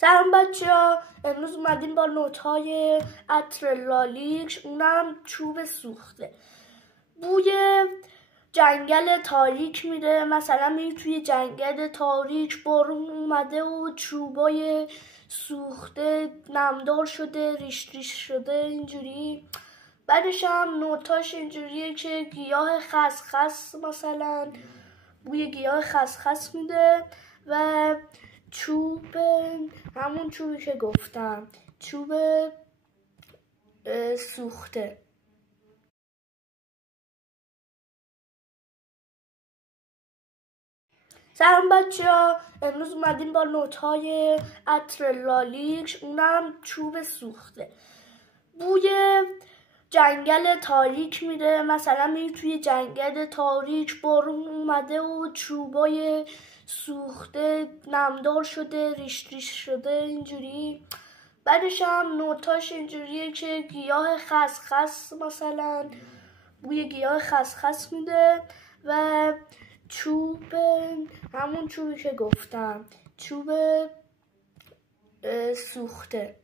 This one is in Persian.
سلام بچه‌ها، امروز اومدیم با نوت‌های عطر لالیک، اونم چوب سوخته. بوی جنگل تاریک میده، مثلا میری توی جنگل تاریک، بارون اومده و چوبای سوخته نمدار شده، ریش ریش شده اینجوری. بعدش هم نوتاش اینجوریه که گیاه خسخس، مثلا بوی گیاه خسخس میده و چوب، همون چوبی که گفتم، چوب سوخته. سلام بچه‌ها، امروز اومدیم با نوت‌های عطر لالیک، اونم چوب سوخته. بوی جنگل تاریک میده، مثلا میری توی جنگل تاریک، بارون اومده و چوبای سوخته نمدار شده، ریش ریش شده اینجوری. بعدش هم نوتاش اینجوریه که گیاه خسخس، مثلا بوی گیاه خسخس میده و چوب، همون چوبی که گفتم، چوب سوخته.